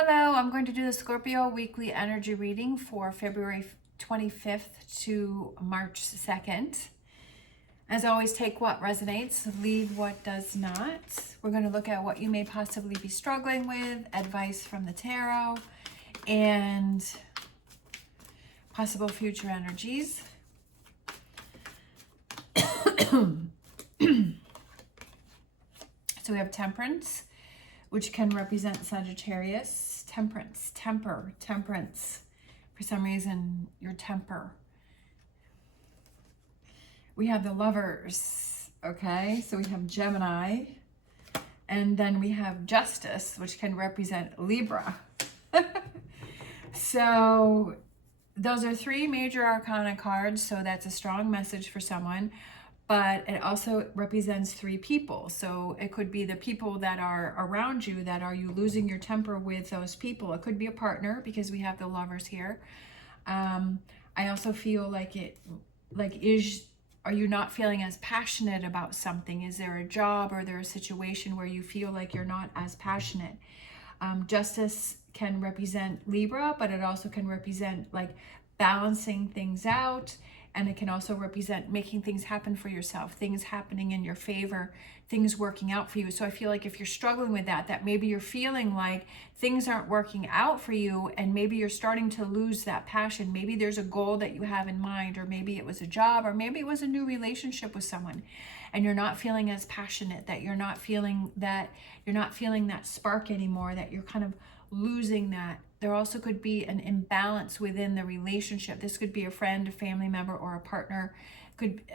Hello, I'm going to do the Scorpio weekly energy reading for February 25th to March 2nd. As always, take what resonates, leave what does not. We're going to look at what you may possibly be struggling with, advice from the tarot, and possible future energies. So we have Temperance, which can represent Sagittarius. Temperance. For some reason, your temper. We have the Lovers, okay? So we have Gemini. And then we have Justice, which can represent Libra. So those are three major arcana cards, so that's a strong message for someone. But it also represents three people. So it could be the people that are around you, that are you losing your temper with those people. It could be a partner because we have the Lovers here. I also feel like are you not feeling as passionate about something? Is there a job or there a situation where you feel like you're not as passionate? Justice can represent Libra, but it also can represent like balancing things out. And it can also represent making things happen for yourself, things happening in your favor, things working out for you. So I feel like if you're struggling with that maybe you're feeling like things aren't working out for you, and maybe you're starting to lose that passion. Maybe there's a goal that you have in mind, or maybe it was a job, or maybe it was a new relationship with someone, and you're not feeling as passionate, that you're not feeling that spark anymore, that you're kind of losing that. There also could be an imbalance within the relationship. This could be a friend, a family member, or a partner.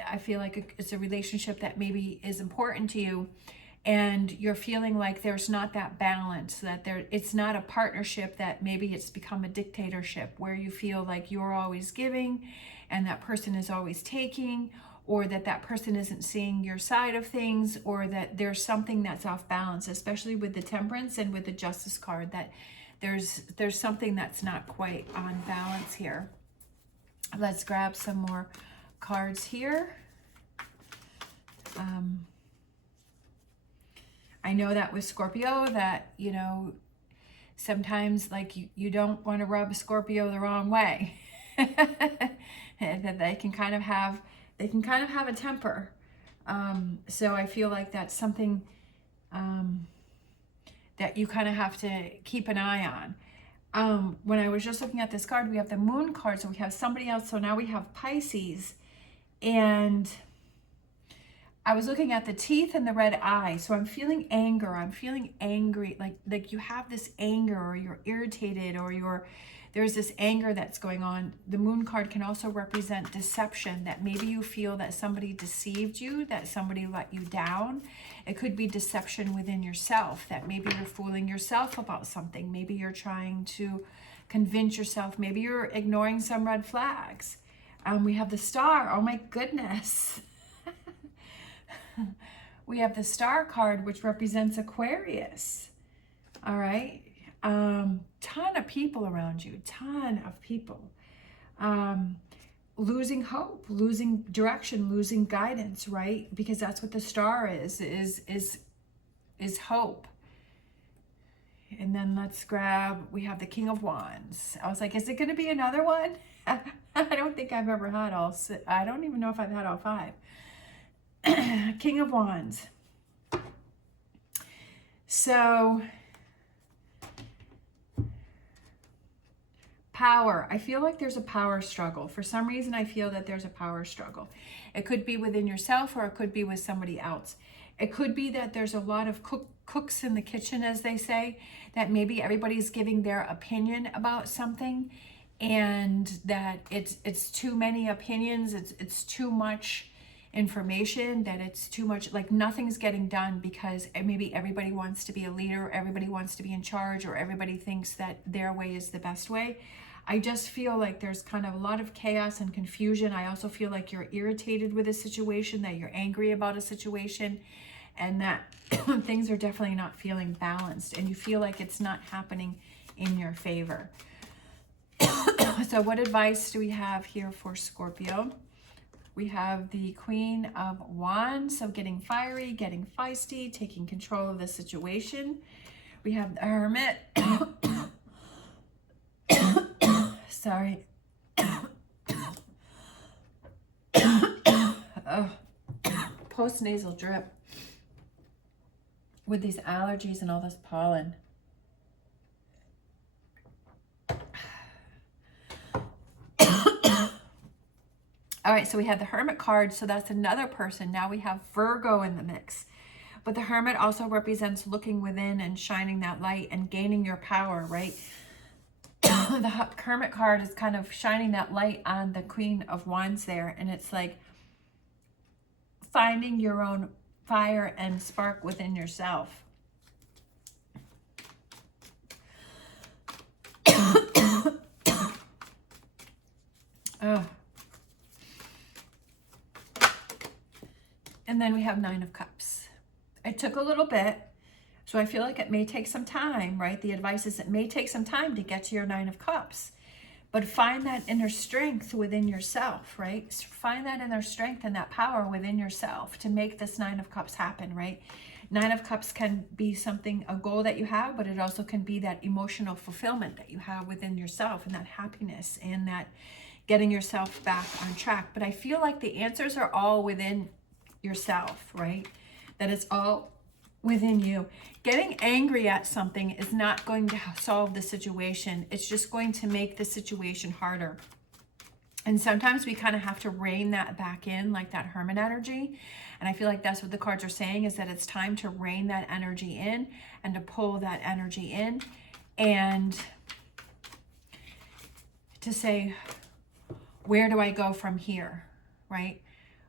I feel like it's a relationship that maybe is important to you, and you're feeling like there's not that balance, that it's not a partnership, that maybe it's become a dictatorship where you feel like you're always giving and that person is always taking, or that person isn't seeing your side of things, or that there's something that's off balance, especially with the Temperance and with the Justice card, that there's something that's not quite on balance here. Let's grab some more cards here. I know that with Scorpio that, sometimes like you don't want to rub Scorpio the wrong way. That they can kind of have a temper. So I feel like that's something that you kind of have to keep an eye on. When I was just looking at this card, we have the Moon card, so we have somebody else. So now we have Pisces, and I was looking at the teeth and the red eye. So I'm feeling anger. I'm feeling angry, like you have this anger, or you're irritated, or there's this anger that's going on. The Moon card can also represent deception, that maybe you feel that somebody deceived you, that somebody let you down. It could be deception within yourself, that maybe you're fooling yourself about something. Maybe you're trying to convince yourself. Maybe you're ignoring some red flags. We have the Star. Oh my goodness. We have the Star card, which represents Aquarius. All right. Ton of people around you, ton of people. Losing hope, losing direction, losing guidance, right? Because that's what the Star is hope. And then let's grab, we have the King of Wands. I was like, is it going to be another one? I don't think I've ever had all six. I don't even know if I've had all five. King of Wands. So power. I feel like there's a power struggle. For some reason, I feel that there's a power struggle. It could be within yourself, or it could be with somebody else. It could be that there's a lot of cooks in the kitchen, as they say, that maybe everybody's giving their opinion about something, and that it's too many opinions. It's too much information, that it's too much, like nothing's getting done because maybe everybody wants to be a leader, everybody wants to be in charge, or everybody thinks that their way is the best way. I just feel like there's kind of a lot of chaos and confusion. I also feel like you're irritated with a situation, that you're angry about a situation, and that things are definitely not feeling balanced, and you feel like it's not happening in your favor. So what advice do we have here for Scorpio? We have the Queen of Wands, so getting fiery, getting feisty, taking control of the situation. We have the Hermit. Sorry. Oh, post-nasal drip with these allergies and all this pollen. All right, so we have the Hermit card, so that's another person. Now we have Virgo in the mix. But the Hermit also represents looking within and shining that light and gaining your power, right? The Hermit card is kind of shining that light on the Queen of Wands there, and it's like finding your own fire and spark within yourself. Oh. And then we have Nine of Cups. It took a little bit, so I feel like it may take some time, right? The advice is it may take some time to get to your Nine of Cups, but find that inner strength within yourself, right? Find that inner strength and that power within yourself to make this Nine of Cups happen, right? Nine of Cups can be something, a goal that you have, but it also can be that emotional fulfillment that you have within yourself and that happiness and that getting yourself back on track. But I feel like the answers are all within yourself, right? That it's all within you. Getting angry at something is not going to solve the situation. It's just going to make the situation harder. And sometimes we kind of have to rein that back in, like that Hermit energy. And I feel like that's what the cards are saying, is that it's time to rein that energy in and to pull that energy in and to say, where do I go from here, right?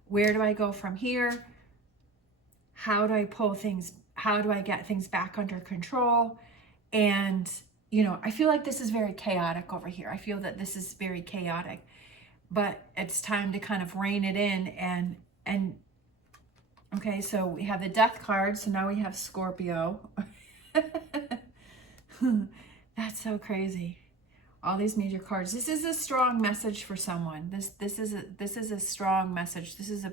Where do I go from here? How do I pull things? How do I get things back under control? And, you know, I feel like this is very chaotic over here. I feel that this is very chaotic, but it's time to kind of rein it in and okay, so we have the Death card. So now we have Scorpio. That's so crazy. All these major cards. This is a strong message for someone. This is a strong message. This is a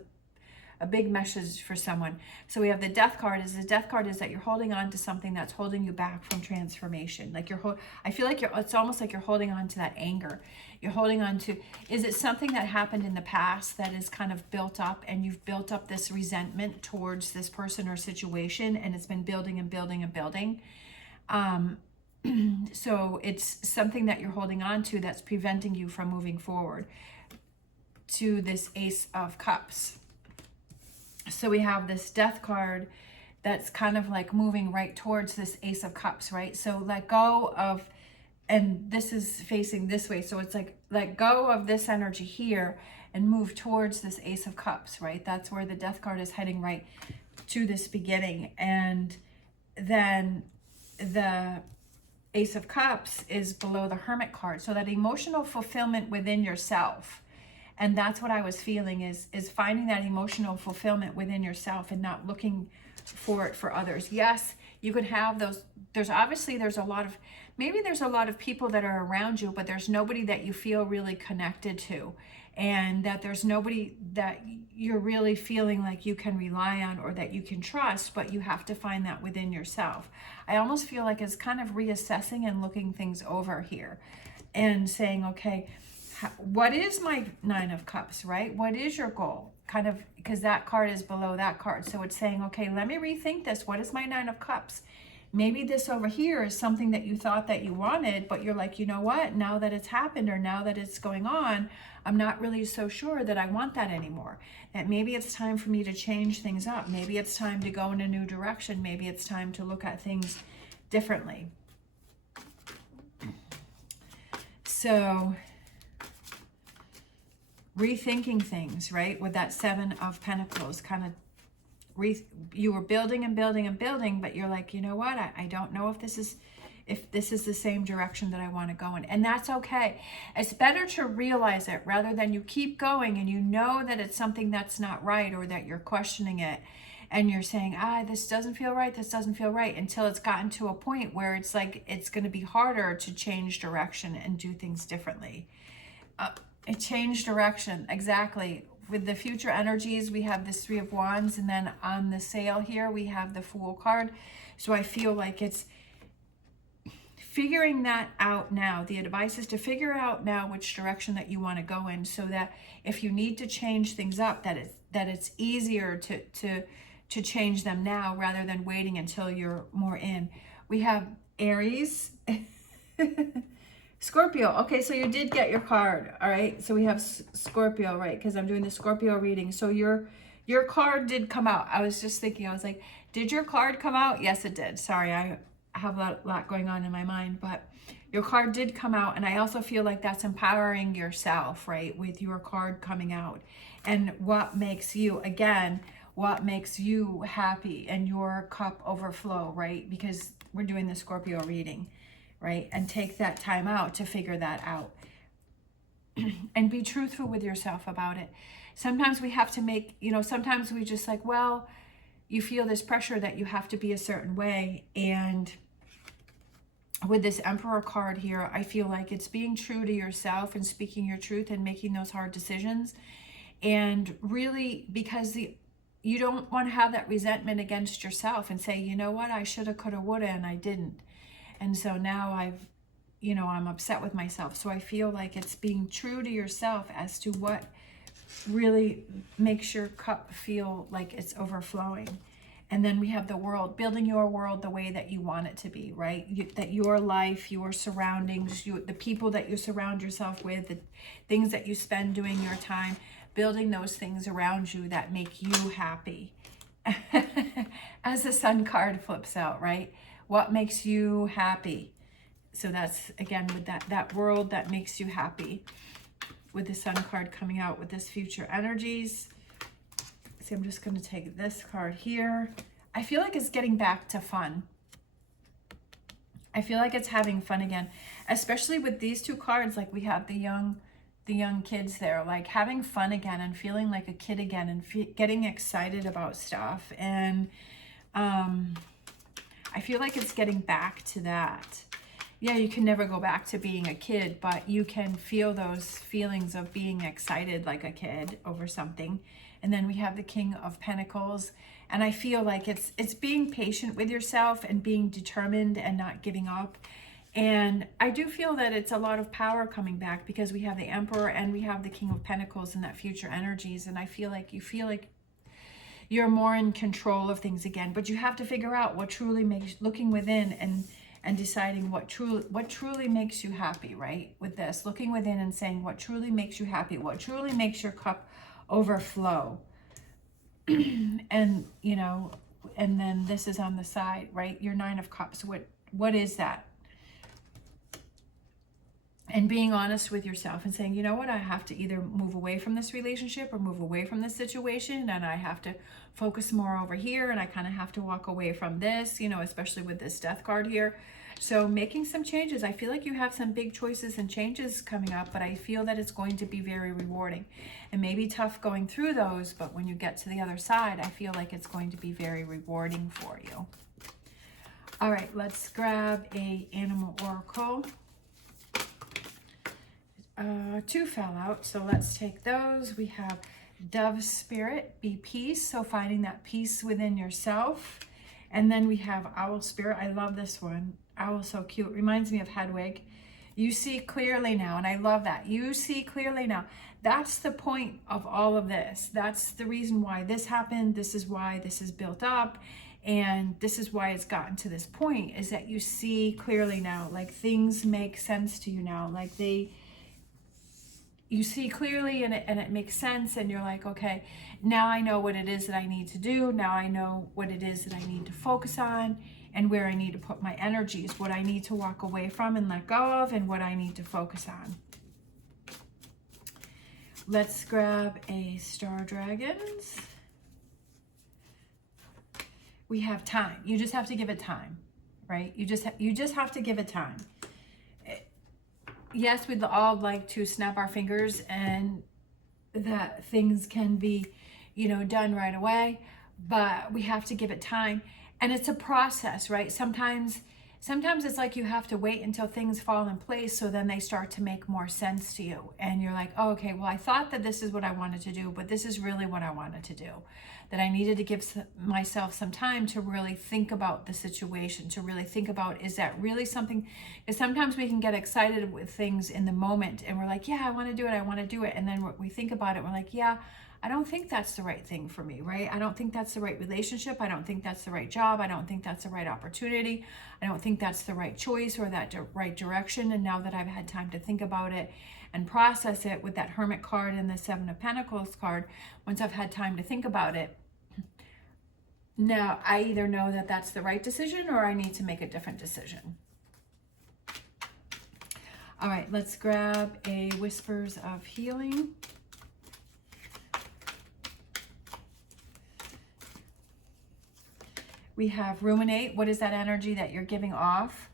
big message for someone. So we have the Death card. The Death card is that you're holding on to something that's holding you back from transformation. Like I feel like it's almost like you're holding on to that anger. You're holding on to, is it something that happened in the past that is kind of built up and you've built up this resentment towards this person or situation and it's been building and building and building. So it's something that you're holding on to that's preventing you from moving forward to this Ace of Cups. So we have this Death card that's kind of like moving right towards this Ace of Cups, right? So let go of, and this is facing this way. So it's like, let go of this energy here and move towards this Ace of Cups, right? That's where the Death card is heading, right to this beginning. And then the Ace of Cups is below the Hermit card. So that emotional fulfillment within yourself. And that's what I was feeling is finding that emotional fulfillment within yourself and not looking for it for others. Yes, you could have those. There's a lot of, maybe there's a lot of people that are around you, but there's nobody that you feel really connected to. And that there's nobody that you're really feeling like you can rely on or that you can trust, but you have to find that within yourself. I almost feel like it's kind of reassessing and looking things over here and saying, okay, what is my Nine of Cups, right? What is your goal? Kind of, because that card is below that card. So it's saying, okay, let me rethink this. What is my Nine of Cups? Maybe this over here is something that you thought that you wanted, but you're like, you know what? Now that it's happened or now that it's going on, I'm not really so sure that I want that anymore. That maybe it's time for me to change things up. Maybe it's time to go in a new direction. Maybe it's time to look at things differently. So rethinking things, right? With that Seven of Pentacles, kind of you were building and building and building, but you're like, you know what? I don't know if this is the same direction that I want to go in. And that's okay. It's better to realize it rather than you keep going and you know that it's something that's not right or that you're questioning it and you're saying, this doesn't feel right, this doesn't feel right, until it's gotten to a point where it's like it's going to be harder to change direction and do things differently. A change direction, exactly. With the future energies, we have this Three of Wands, and then on the sail here, we have the Fool card. So I feel like it's figuring that out now. The advice is to figure out now which direction that you want to go in, so that if you need to change things up, that it's easier to change them now rather than waiting until you're more in. We have Aries, Scorpio. Okay, so you did get your card. All right, so we have Scorpio, right? Because I'm doing the Scorpio reading. So your card did come out. I was just thinking, I was like, did your card come out? Yes, it did. Sorry, I have a lot going on in my mind, but your card did come out. And I also feel like that's empowering yourself, right? With your card coming out. And what makes you, again, what makes you happy and your cup overflow, right? Because we're doing the Scorpio reading, right? And take that time out to figure that out. And be truthful with yourself about it. Sometimes we have to make, sometimes we just like, well, you feel this pressure that you have to be a certain way. And with this Emperor card here, I feel like it's being true to yourself and speaking your truth and making those hard decisions. And really, because you don't want to have that resentment against yourself and say, you know what, I shoulda, coulda, woulda, and I didn't. And so now I'm upset with myself. So I feel like it's being true to yourself as to what really makes your cup feel like it's overflowing. And then we have the world, building your world the way that you want it to be, right? That your life, your surroundings, the people that you surround yourself with, the things that you spend doing your time, building those things around you that make you happy. As the Sun card flips out, right? What makes you happy? So that's, again, with that world that makes you happy. With the Sun card coming out with this future energies. See, I'm just going to take this card here. I feel like it's getting back to fun. I feel like it's having fun again, especially with these two cards. Like we have the young kids there, like having fun again and feeling like a kid again and getting excited about stuff. And I feel like it's getting back to that. Yeah, you can never go back to being a kid, but you can feel those feelings of being excited like a kid over something. And then we have the King of Pentacles. And I feel like it's being patient with yourself and being determined and not giving up. And I do feel that it's a lot of power coming back because we have the Emperor and we have the King of Pentacles and that future energies. And I feel like you're more in control of things again. But you have to figure out what truly makes, looking within and deciding what truly makes you happy, right? With this, looking within and saying what truly makes you happy, what truly makes your cup overflow. And, and then this is on the side, right? Your Nine of Cups. What is that? And being honest with yourself and saying, you know what, I have to either move away from this relationship or move away from this situation, and I have to focus more over here, and I kind of have to walk away from this, especially with this Death card here. So making some changes. I feel like you have some big choices and changes coming up, but I feel that it's going to be very rewarding. It may be tough going through those, but when you get to the other side, I feel like it's going to be very rewarding for you. All right, let's grab a animal oracle. Two fell out, so let's take those. We have Dove Spirit, be peace, so finding that peace within yourself. And then we have Owl Spirit. I love this one. Owl, so cute. Reminds me of Hedwig. You see clearly now, and I love that. You see clearly now. That's the point of all of this. That's the reason why this happened. This is why this is built up. And this is why it's gotten to this point, is that you see clearly now. Like things make sense to you now. Like you see clearly and it makes sense, and you're like, okay, now I know what it is that I need to do. Now I know what it is that I need to focus on and where I need to put my energies, what I need to walk away from and let go of, and what I need to focus on. Let's grab a Star Dragons. We have time. You just have to give it time, right? You just have to give it time. Yes, we'd all like to snap our fingers and that things can be, done right away, but we have to give it time. And it's a process, right? Sometimes sometimes it's like you have to wait until things fall in place, so then they start to make more sense to you. And you're like, oh, okay, well, I thought that this is what I wanted to do, but this is really what I wanted to do. That I needed to give myself some time to really think about the situation, to really think about, is that really something? Because sometimes we can get excited with things in the moment and we're like, yeah, I want to do it, I want to do it. And then we think about it, we're like, yeah, I don't think that's the right thing for me, right? I don't think that's the right relationship. I don't think that's the right job. I don't think that's the right opportunity. I don't think that's the right choice or that right direction. And now that I've had time to think about it and process it with that Hermit card and the Seven of Pentacles card, once I've had time to think about it, now I either know that that's the right decision or I need to make a different decision. All right, let's grab a Whispers of Healing. We have ruminate. What is that energy that you're giving off?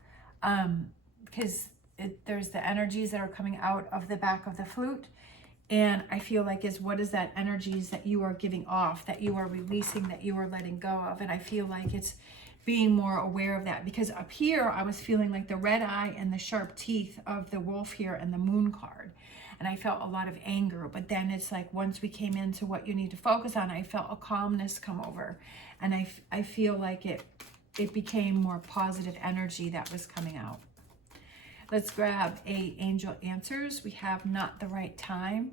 Because there's the energies that are coming out of the back of the flute. And I feel like what is that energies that you are giving off, that you are releasing, that you are letting go of. And I feel like it's being more aware of that. Because up here, I was feeling like the red eye and the sharp teeth of the wolf here and the moon card. And I felt a lot of anger. But then it's like once we came into what you need to focus on, I felt a calmness come over. And I feel like it became more positive energy that was coming out. Let's grab a Angel Answers. We have not the right time.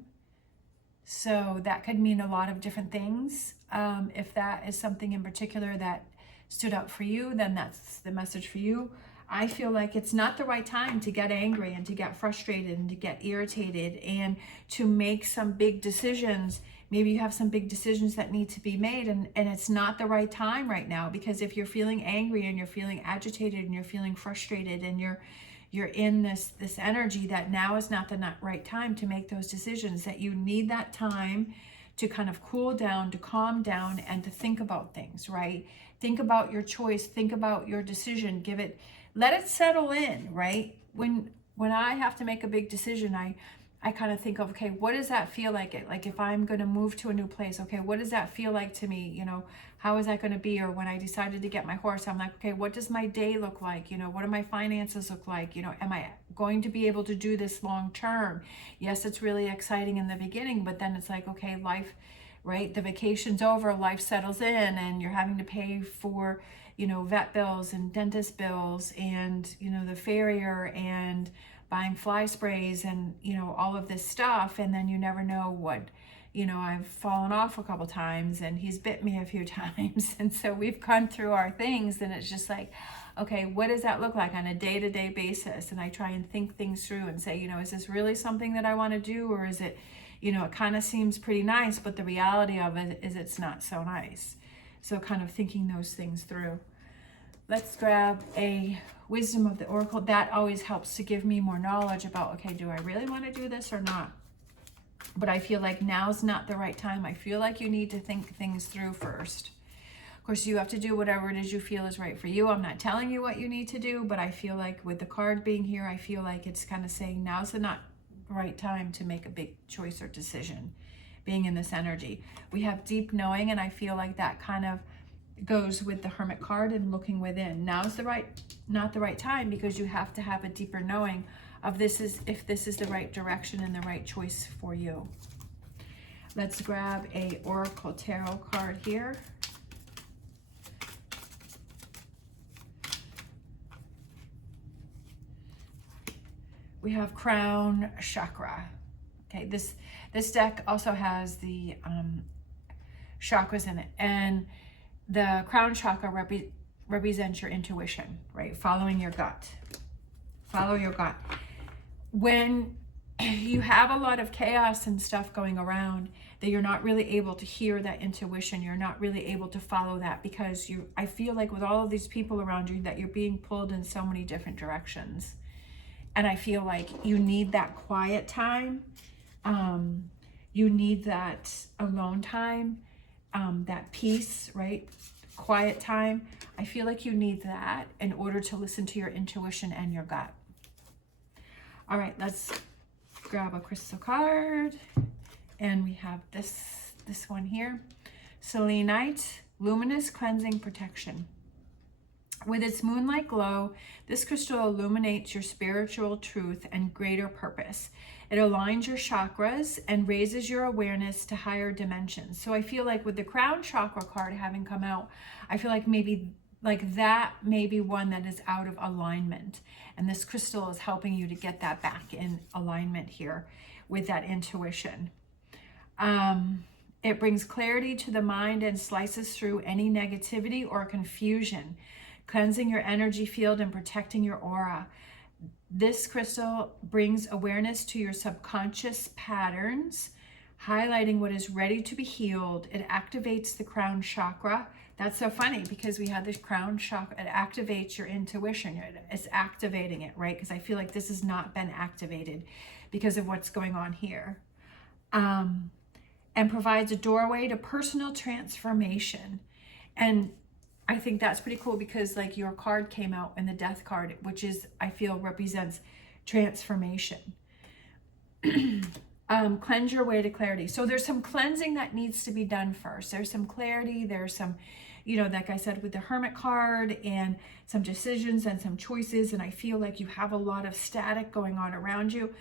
So that could mean a lot of different things. If that is something in particular that stood out for you, then that's the message for you. I feel like it's not the right time to get angry and to get frustrated and to get irritated and to make some big decisions. Maybe you have some big decisions that need to be made, and it's not the right time right now, because if you're feeling angry and you're feeling agitated and you're feeling frustrated and you're in this energy, that now is not the right time to make those decisions, that you need that time to kind of cool down, to calm down, and to think about things, right? Think about your choice, think about your decision, let it settle in, right? When I have to make a big decision, I kind of think of, okay, what does that feel like? Like if I'm going to move to a new place, okay, what does that feel like to me? You know, how is that going to be? Or when I decided to get my horse, I'm like, okay, what does my day look like? You know, what do my finances look like? You know, am I going to be able to do this long term? Yes, it's really exciting in the beginning, but then it's like, okay, life, right? The vacation's over, life settles in, and you're having to pay for, you know, vet bills and dentist bills and, you know, the farrier and buying fly sprays and, you know, all of this stuff. And then you never know what, you know, I've fallen off a couple times and he's bit me a few times. And so we've gone through our things, and it's just like, okay, what does that look like on a day-to-day basis? And I try and think things through and say, you know, is this really something that I want to do? Or is it, you know, it kind of seems pretty nice, but the reality of it is it's not so nice. So kind of thinking those things through. Let's grab a Wisdom of the Oracle. That always helps to give me more knowledge about, okay, do I really want to do this or not? But I feel like now's not the right time. I feel like you need to think things through first. Of course, you have to do whatever it is you feel is right for you. I'm not telling you what you need to do, but I feel like with the card being here, I feel like it's kind of saying now's the not right time to make a big choice or decision, being in this energy. We have deep knowing, and I feel like that kind of goes with the Hermit card and looking within. Now's not the right time, because you have to have a deeper knowing of if this is the right direction and the right choice for you. Let's grab a Oracle Tarot card here. We have Crown Chakra. Okay, this deck also has the chakras in it, and the crown chakra represents your intuition, right? Following your gut. Follow your gut. When you have a lot of chaos and stuff going around, that you're not really able to hear that intuition, you're not really able to follow that, because I feel like with all of these people around you that you're being pulled in so many different directions. And I feel like you need that quiet time. You need that alone time. That peace, right? Quiet time. I feel like you need that in order to listen to your intuition and your gut. All right, let's grab a crystal card. And we have this one here. Selenite, Luminous Cleansing Protection. With its moonlight glow, this crystal illuminates your spiritual truth and greater purpose. It aligns your chakras and raises your awareness to higher dimensions. So I feel like with the crown chakra card having come out, I feel like maybe like that may be one that is out of alignment. And this crystal is helping you to get that back in alignment here with that intuition. It brings clarity to the mind and slices through any negativity or confusion, cleansing your energy field and protecting your aura. This crystal brings awareness to your subconscious patterns, highlighting what is ready to be healed. It activates the crown chakra. That's so funny because we had this crown chakra. It activates your intuition. It's activating it, right? Because I feel like this has not been activated because of what's going on here. And provides a doorway to personal transformation. And I think that's pretty cool because like your card came out in the death card, which is, I feel, represents transformation. Cleanse your way to clarity. So there's some cleansing that needs to be done first. There's some clarity. There's some, you know, like I said, with the Hermit card, and some decisions and some choices. And I feel like you have a lot of static going on around you.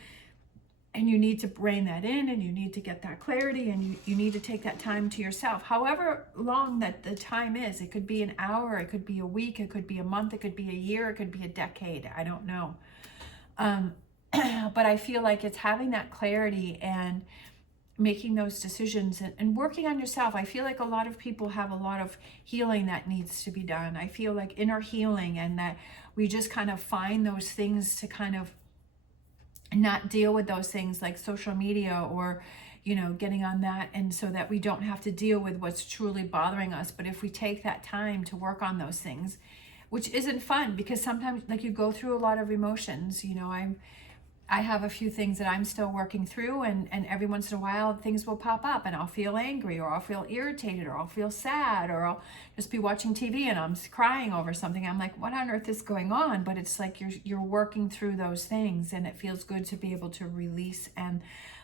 And you need to rein that in, and you need to get that clarity, and you need to take that time to yourself. However long that the time is, it could be an hour, it could be a week, it could be a month, it could be a year, it could be a decade. I don't know. But I feel like it's having that clarity and making those decisions and working on yourself. I feel like a lot of people have a lot of healing that needs to be done. I feel like inner healing, and that we just kind of find those things to kind of not deal with those things like social media or, you know, getting on that, and so that we don't have to deal with what's truly bothering us. But if we take that time to work on those things, which isn't fun, because sometimes like you go through a lot of emotions, you know, I have a few things that I'm still working through, and every once in a while things will pop up and I'll feel angry, or I'll feel irritated, or I'll feel sad, or I'll just be watching TV and I'm crying over something. I'm like, what on earth is going on? But it's like you're working through those things, and it feels good to be able to release and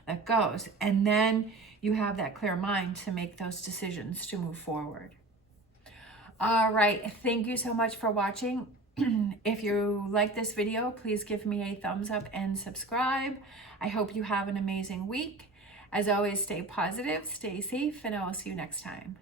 let go. And then you have that clear mind to make those decisions to move forward. All right, thank you so much for watching. If you like this video, please give me a thumbs up and subscribe. I hope you have an amazing week. As always, stay positive, stay safe, and I will see you next time.